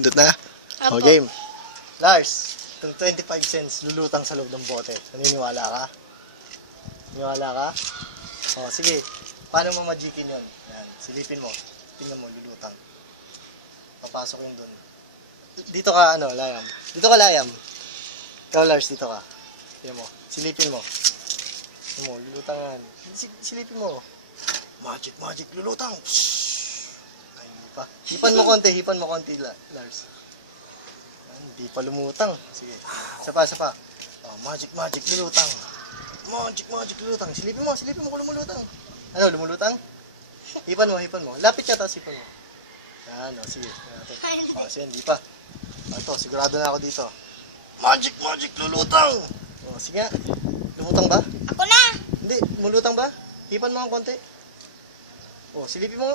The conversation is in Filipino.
Pindot na? O, Opo. game. Lars, itong 25 cents lulutang sa loob ng bote. Naniniwala ka? Naniniwala ka? O, sige. Paano mo magikin yun? Yan, silipin mo. Tingnan mo, lulutang. Papasok yun dun. Dito ka, ano, layam. Dito ka, layam. Ikaw, Lars, dito ka. Tingnan mo. Silipin mo. Tingnan mo, lulutang yan. Si- silipin mo. Magic, magic, lulutang. Shhh. Hipan mo konti, hipan mo konti, La- Lars. Ah, Hindi pa lumutang. Sige. Isa pa, isa pa. Oh, magic, magic, lulutang. Magic, magic, lulutang. Silipin mo, silipin mo kung lumulutang. Ano, lumulutang? Hipan mo, hipan mo. Lapit ka, tapos hipan mo. Yan, o, sige. Tingnan natin. Oh, sige, hindi pa. Ito, sigurado na ako dito. Magic, magic, lulutang! Oh, sige nga. Lumutang ba? Ako na! Hindi, mulutang ba? Hipan mo ng konti. Oh, silipin mo.